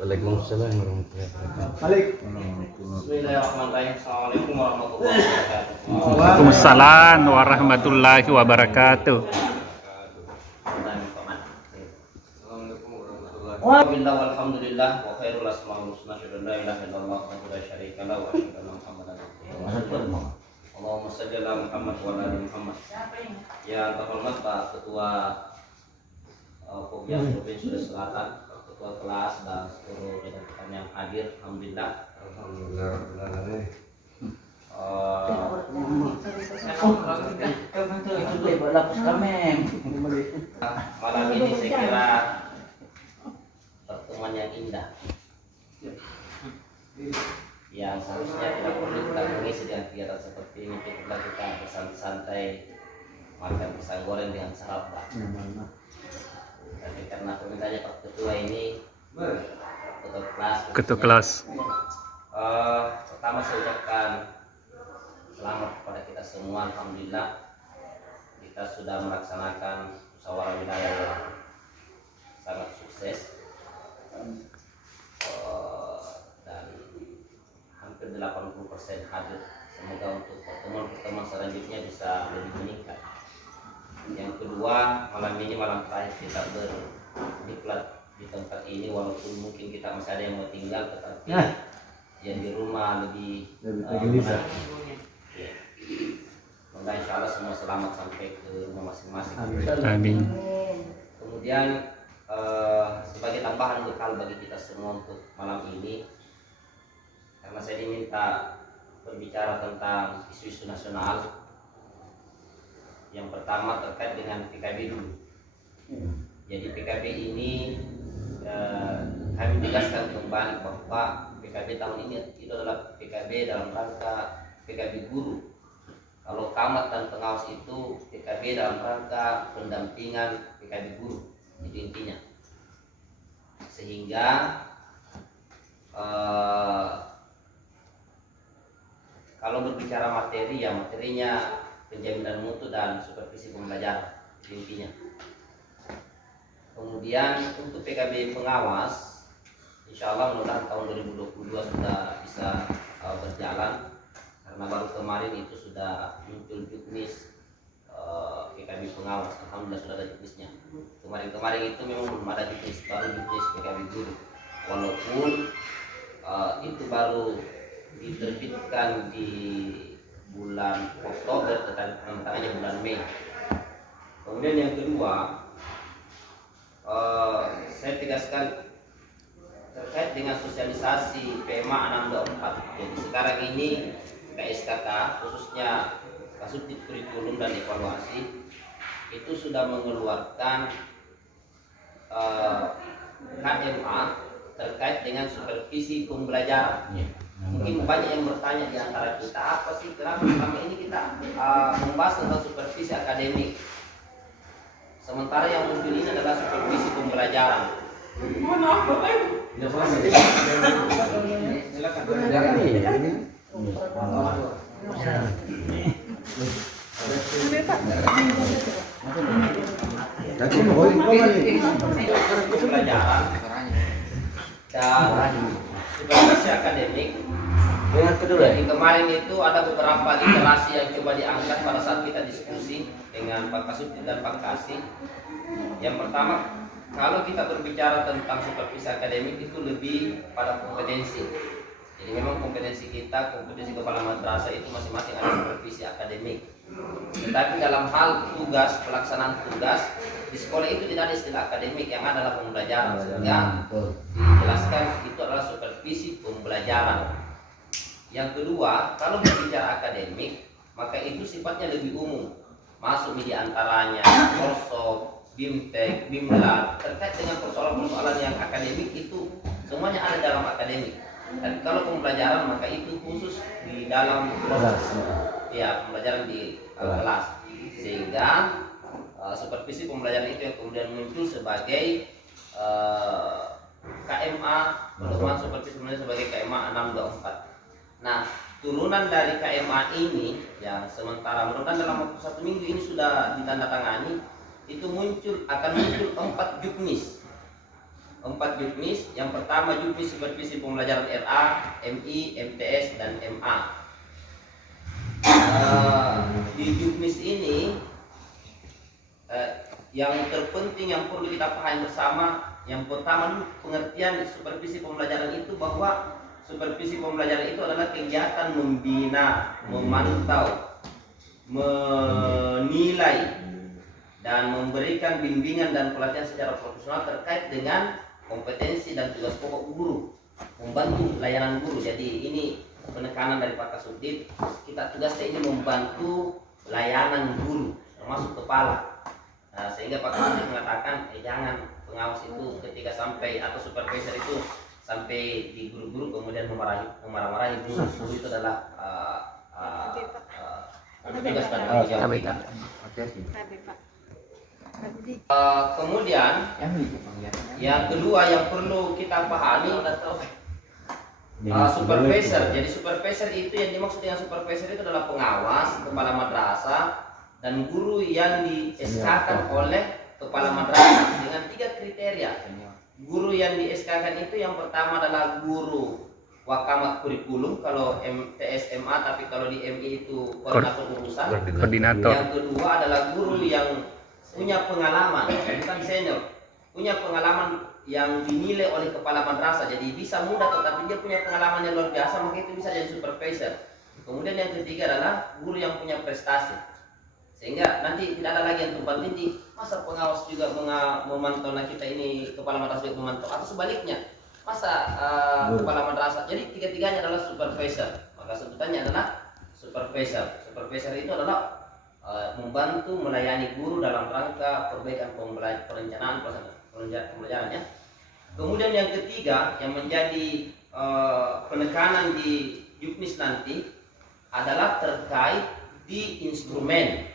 Waalaikumsalam warahmatullahi wabarakatuh. Balik. Bismillahirrahmanirrahim. Assalamualaikum warahmatullahi wabarakatuh. Waalaikumsalam warahmatullahi wabarakatuh. Alhamdulillah walhamdulillah wa khairul asmaul husna asyhadu an la ilaha illallah wa la syarika lahu wa asyhadu anna Muhammadan abduhu wa rasuluh. Allahumma shalli ala Muhammad wa ala ali Muhammad. Yang terhormat Pak Ketua Popjas Provinsi Sulawesi Selatan, Ketua kelas dan seluruh rekan-rekan yang hadir, alhamdulillah. Malam ini saya kira pertemuan yang indah, yang seharusnya tidak perlu kita mengisi dengan kegiatan seperti ini. Cukuplah kita bersantai-santai makan pisang goreng dengan sarapan. Tapi karena permintaannya Pak Ketua ini, Ketua kelas. Pertama saya ucapkan selamat kepada kita semua. Alhamdulillah kita sudah melaksanakan musyawarah wilayah yang sangat sukses, dan hampir 80% hadir. Semoga untuk pertemuan-pertemuan selanjutnya bisa lebih meningkat. Yang kedua, malam ini malam terakhir kita berdiklat di tempat ini, walaupun mungkin kita masih ada yang mau tinggal, tetapi yang di rumah lebih menarik. Ya. Semoga insya Allah semua selamat sampai ke rumah masing-masing. Amin. Kemudian sebagai tambahan bekal bagi kita semua untuk malam ini, karena saya diminta berbicara tentang isu-isu nasional. Yang pertama terkait dengan PKB dulu. Jadi PKB ini kami tegaskan kembali bahwa PKB tahun ini itu adalah PKB dalam rangka PKB guru. Kalau camat dan pengawas itu PKB dalam rangka pendampingan PKB guru, itu intinya. Sehingga kalau berbicara materi, ya materinya penjaminan mutu dan supervisi pembelajaran, itu intinya. Kemudian untuk PKB pengawas, insya Allah mudah-mudahan tahun 2022 sudah bisa berjalan, karena baru kemarin itu sudah muncul juknis PKB pengawas. Alhamdulillah sudah ada juknisnya. Kemarin itu memang belum ada juknis, baru juknis PKB guru, walaupun itu baru diterbitkan di bulan Oktober, tetapi bulan Mei. Kemudian yang kedua, saya tegaskan terkait dengan sosialisasi PMA 624. Jadi sekarang ini KSKK, khususnya Kasubdit Kurikulum dan Evaluasi, itu sudah mengeluarkan KMA terkait dengan supervisi pembelajaran. Mungkin banyak yang bertanya di antara kita, apa sih kenapa selama ini kita membahas tentang supervisi akademik, sementara yang muncul ini adalah supervisi pembelajaran. Pembelajaran dan supervisi akademik. Jadi kemarin itu ada beberapa literasi yang coba diangkat pada saat kita diskusi dengan Pak Kasubdit dan Pak Kasih. Yang pertama, kalau kita berbicara tentang supervisi akademik itu lebih pada kompetensi. Jadi memang kompetensi kita, kompetensi kepala madrasah itu masing-masing ada supervisi akademik. Tetapi dalam hal tugas, pelaksanaan tugas di sekolah itu tidak ada istilah akademik, yang adalah pembelajaran. Sehingga dijelaskan itu adalah supervisi pembelajaran. Yang kedua, kalau berbicara akademik, maka itu sifatnya lebih umum. Masuk di antaranya Korso, Bimtek, Bimlat, terkait dengan persoalan-persoalan yang akademik itu semuanya ada dalam akademik. Dan kalau pembelajaran, maka itu khusus di dalam proses, ya, pembelajaran di kelas. Sehingga supervisi pembelajaran itu yang kemudian muncul sebagai KMA, pedoman supervisi pembelajaran sebagai KMA 624. Nah, turunan dari KMA ini yang sementara mudah-mudahan dalam waktu 1 minggu ini sudah ditandatangani, itu akan muncul 4 juknis. 4 juknis. Yang pertama juknis supervisi pembelajaran RA, MI, MTS, dan MA. Di juknis ini yang terpenting yang perlu kita pahami bersama, yang pertama dulu pengertian supervisi pembelajaran itu, bahwa supervisi pembelajaran itu adalah kegiatan membina, memantau, menilai, dan memberikan bimbingan dan pelatihan secara profesional terkait dengan kompetensi dan tugas pokok guru, membantu layanan guru. Jadi ini penekanan dari Pak Kasubdit, kita tugasnya ini membantu layanan guru, termasuk kepala. Sehingga Pak Kasubdit mengatakan jangan pengawas itu ketika sampai, atau supervisor itu sampai di guru-guru kemudian memarah-marahi guru. Guru itu adalah tugas dan tanggung jawab. Kemudian yang kedua yang perlu kita pahami, supervisor. Jadi supervisor itu, yang dimaksud dengan supervisor itu adalah pengawas, kepala madrasah, dan guru yang di-SK-kan oleh kepala madrasah dengan 3 kriteria. Guru yang di-SK-kan itu yang pertama adalah guru wakamat kurikulum kalau MTS MA, tapi kalau di MI itu koordinator urusan. Koordinator. Yang kedua adalah guru yang punya pengalaman, bukan senior, punya pengalaman yang dinilai oleh kepala madrasah. Jadi bisa muda tetapi dia punya pengalaman yang luar biasa, maka itu bisa jadi supervisor. Kemudian yang ketiga adalah guru yang punya prestasi, sehingga nanti tidak ada lagi yang tumpang tindih. Masa pengawas juga memantau, nah kita ini kepala madrasah juga memantau, atau sebaliknya masa kepala madrasah. Jadi tiga-tiganya adalah supervisor, maka sebutannya adalah supervisor. Supervisor itu adalah membantu melayani guru dalam rangka perbaikan perencanaan pembelajarannya. Kemudian yang ketiga yang menjadi penekanan di juknis nanti adalah terkait di instrumen.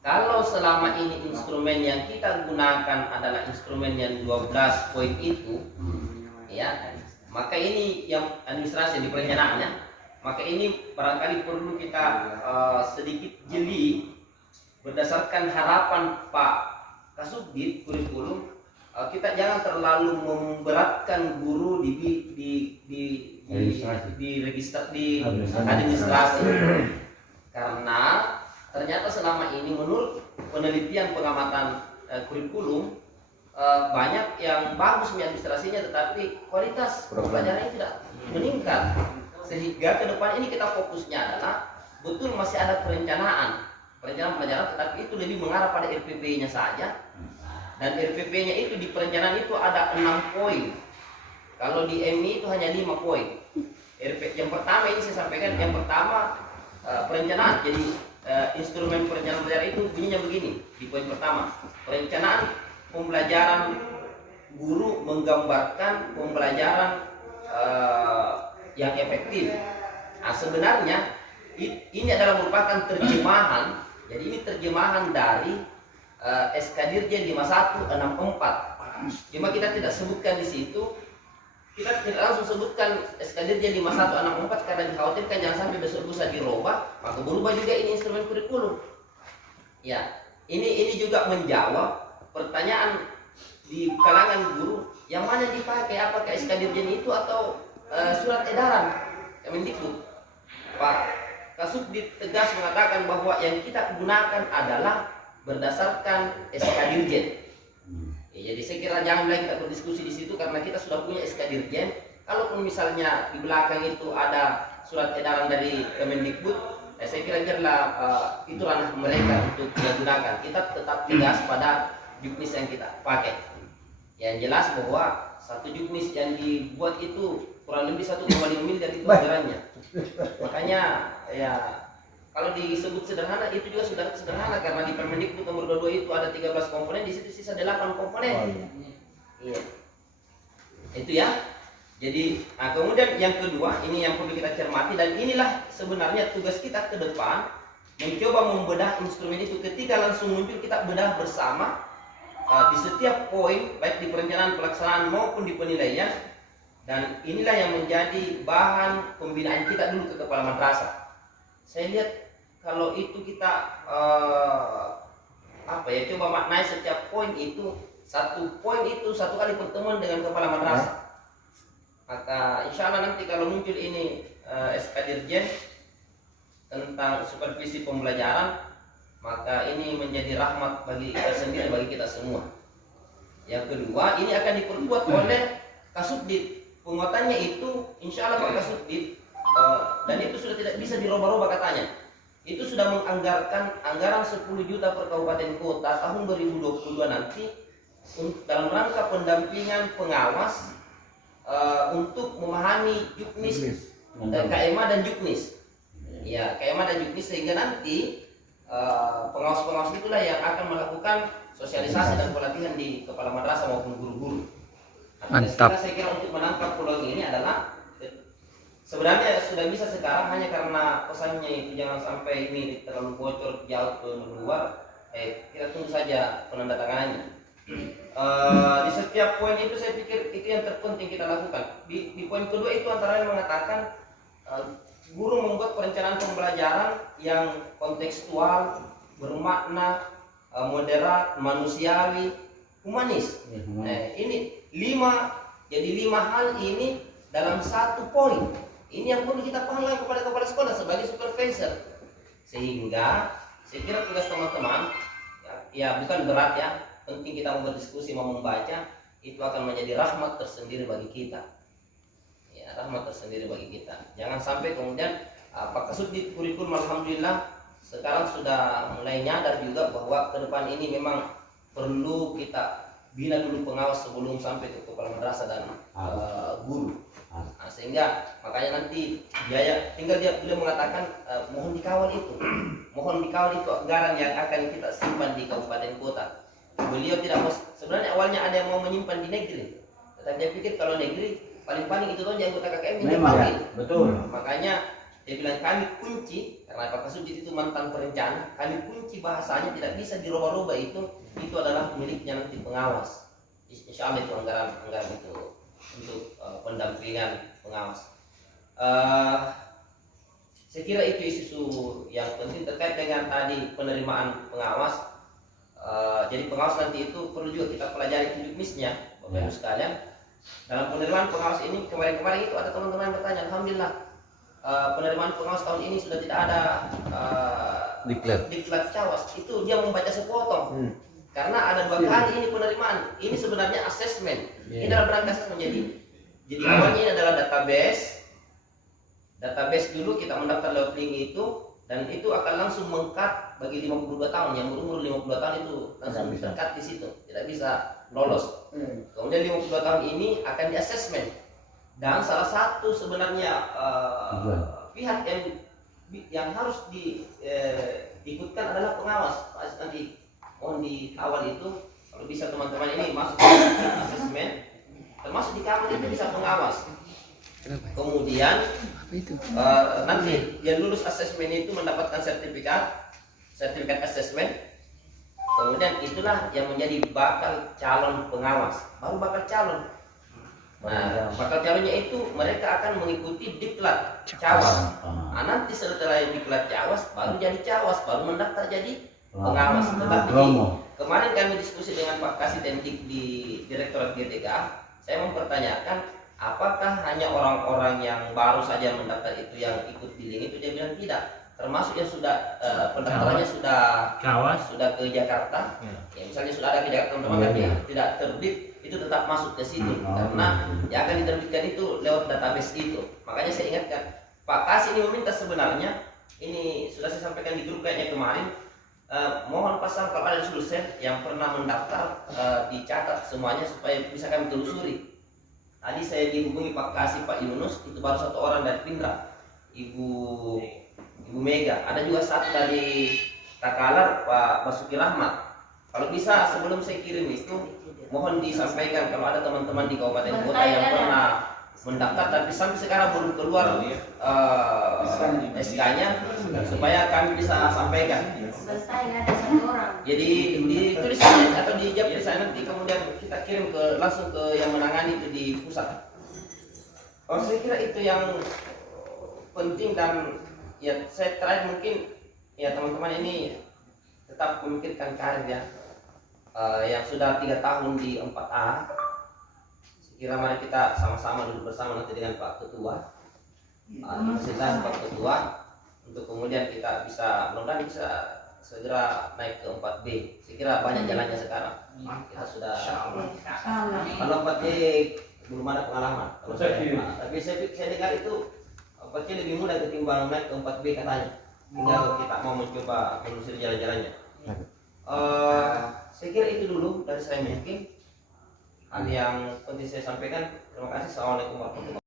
Kalau selama ini instrumen yang kita gunakan adalah instrumen yang 12 poin itu, ya, maka ini yang administrasi di perencanaannya, maka ini barangkali perlu kita sedikit jeli berdasarkan harapan Pak Kasubdit kurikulum. Kita jangan terlalu memberatkan guru di administrasi, karena ternyata selama ini menurut penelitian pengamatan kurikulum banyak yang bagus di administrasinya, tetapi kualitas pelajarannya tidak meningkat. Sehingga ke depan ini kita fokusnya adalah betul masih ada perencanaan pelajaran, tetapi itu lebih mengarah pada RPP-nya saja. Dan RPP-nya itu di perencanaan itu ada 6 poin. Kalau di MI itu hanya 5 poin. Yang pertama ini saya sampaikan, yang pertama perencanaan. Jadi instrumen perencanaan pelajaran itu bunyinya begini di poin pertama: perencanaan pembelajaran guru menggambarkan pembelajaran yang efektif. Nah, sebenarnya ini adalah merupakan terjemahan. Jadi ini terjemahan dari SK Dirjen 5164. Cuma kita tidak sebutkan di situ. Kita tidak langsung sebutkan SK Dirjen 5164 karena dikhawatirkan jangan sampai besok lusa dirubah, maka berubah juga ini instrumen kurikulum. Ya, ini juga menjawab pertanyaan di kalangan guru, yang mana dipakai, apakah SK Dirjen itu atau surat edaran Kemendikbud. Pak Kasubdit tegas mengatakan bahwa yang kita gunakan adalah berdasarkan SK Dirjen. Jadi saya kira jangan lagi kita berdiskusi di situ karena kita sudah punya SK Dirjen. Kalaupun misalnya di belakang itu ada surat edaran dari Kemendikbud, saya kira itu ranah mereka untuk digunakan. Kita tetap tegas pada juknis yang kita pakai. Yang jelas bahwa satu juknis yang dibuat itu kurang lebih 1,5 miliar itu anggarannya. Makanya ya kalau disebut sederhana itu juga sudah sederhana karena di Permendikbud nomor 22 itu ada 13 komponen, di situ sisa 8 komponen. Iya. Itu ya. Jadi, kemudian yang kedua ini yang perlu kita cermati, dan inilah sebenarnya tugas kita ke depan, mencoba membedah instrumen itu. Ketika langsung muncul kita bedah bersama di setiap poin, baik di perencanaan pelaksanaan maupun di penilaian, dan inilah yang menjadi bahan pembinaan kita dulu ke kepala madrasah. Saya lihat kalau itu kita apa ya, coba maknai setiap poin itu, satu poin itu satu kali pertemuan dengan kepala madrasah. Maka insya Allah nanti kalau muncul ini SK Dirjen tentang supervisi pembelajaran, maka ini menjadi rahmat bagi tersendiri bagi kita semua. Yang kedua, ini akan diperbuat oleh Kasubdit. Penguatannya itu insya Allah Pak Kasubdit, dan itu sudah tidak bisa dirubah-rubah katanya. Itu sudah menganggarkan anggaran 10 juta per kabupaten kota tahun 2022 nanti dalam rangka pendampingan pengawas untuk memahami Juknis, KMA dan Juknis. Ya, KMA dan Juknis, sehingga nanti pengawas-pengawas itulah yang akan melakukan sosialisasi dan pelatihan di kepala madrasah maupun guru-guru. Mantap. Saya kira untuk menangkap peluang ini adalah sebenarnya sudah bisa sekarang, hanya karena pesannya itu jangan sampai ini terlalu bocor jauh ke luar. Kita tunggu saja penandatanganannya. Di setiap poin itu saya pikir itu yang terpenting kita lakukan. Di poin kedua itu antara lain mengatakan guru membuat perencanaan pembelajaran yang kontekstual, bermakna, moderat, manusiawi, humanis. Ini 5 hal ini dalam satu poin. Ini yang perlu kita pahami kepada kepala sekolah sebagai supervisor. Sehingga saya kira tugas teman-teman ya bukan berat ya, penting kita mau berdiskusi, mau membaca, itu akan menjadi rahmat tersendiri bagi kita. Ya, rahmat tersendiri bagi kita. Jangan sampai kemudian Pak Kasubdit kurikulum alhamdulillah sekarang sudah mulai nyadar juga bahwa ke depan ini memang perlu kita bina dulu pengawas sebelum sampai ke kepala madrasah dan guru. Sehingga makanya nanti biaya tinggal beliau mengatakan mohon dikawal itu anggaran yang akan kita simpan di kabupaten kota. Beliau tidak mau, sebenarnya awalnya ada yang mau menyimpan di negeri, tetapi dia pikir kalau negeri paling-paling itu saja anggota KKM ini dipanggil. Betul. Makanya dia bilang kami kunci, karena Pak Kasubdit itu mantan perencana, kami kunci bahasanya tidak bisa dirubah-rubah, itu adalah miliknya nanti pengawas. Insya Allah itu anggaran itu untuk pendampingan pengawas. Saya kira itu isu yang penting terkait dengan tadi penerimaan pengawas. Jadi pengawas nanti itu perlu juga kita pelajari juknisnya, Bapak Ibu sekalian. Dalam penerimaan pengawas ini kemarin itu ada teman-teman yang bertanya, alhamdulillah penerimaan pengawas tahun ini sudah tidak ada diklat cawas. Itu dia membaca sepotong. Karena ada 2 kali ini penerimaan. Ini sebenarnya asesmen. Ini dalam rangka asesmen. Jadi awalnya ini adalah database dulu kita mendaftar lewat link itu, dan itu akan langsung meng-cut bagi 52 tahun. Yang berumur 52 tahun itu langsung cut di situ, tidak bisa lolos. Kemudian 52 tahun ini akan di asesmen. Dan salah satu sebenarnya pihak yang harus diikutkan adalah pengawas. Nanti mohon dikawal itu, kalau bisa teman-teman ini masuk ke asesmen, termasuk dikawal itu bisa pengawas. Kemudian nanti yang lulus asesmen itu mendapatkan sertifikat asesmen. Kemudian itulah yang menjadi bakal calon pengawas, baru bakal calon. Nah, bakal calonnya itu mereka akan mengikuti diklat cawas. Nah, nanti setelah diklat cawas baru jadi cawas, baru mendaftar jadi pengawas. Tetapi kemarin kami diskusi dengan Pak Kasitendik di Direktorat GTK, saya mempertanyakan apakah hanya orang-orang yang baru saja mendaftar itu yang ikut di link itu. Dia bilang tidak, termasuk yang sudah pendaftarannya sudah ke Jakarta. Ya, misalnya sudah ada ke Jakarta teman-teman, tapi tidak terbit, itu tetap masuk ke situ karena yang akan diterbitkan itu lewat database itu. Makanya saya ingatkan, Pak Kas ini meminta sebenarnya, ini sudah saya sampaikan di grup kayaknya kemarin, mohon pasang kalau ada dosen yang pernah mendaftar dicatat semuanya supaya bisa kami telusuri. Tadi saya dihubungi Pak Kasih, Pak Yunus, itu baru 1 orang dari Pindra, Ibu Mega, ada juga 1 dari Takalar, Pak Basuki Rahmat. Kalau bisa sebelum saya kirim itu, mohon disampaikan kalau ada teman-teman di kabupaten kota yang pernah mendaftar tapi sampai sekarang belum keluar SK-nya, supaya kami bisa sampaikan. Jadi ditulis atau dijawab di sana, nanti kemudian kita kirim langsung ke yang menangani itu di pusat. Saya kira itu yang penting. Dan ya saya terakhir mungkin ya teman-teman ini tetap memikirkan karirnya yang sudah 3 tahun di 4A. Sekira mari kita sama-sama duduk bersama nanti dengan Pak Ketua, Presiden Pak Ketua, untuk kemudian kita bisa mudah-mudahan bisa segera naik ke 4B. Sekira banyak jalannya sekarang. Kita sudah kalau 4B belum ada pengalaman. Kalau tapi saya dengar itu 4C lebih mudah ketimbang naik ke 4B katanya. Tinggal kita mau mencoba menelusuri jalan-jalannya. Saya kira itu dulu dari saya mungkin hal yang penting saya sampaikan. Terima kasih. Assalamualaikum warahmatullahi wabarakatuh.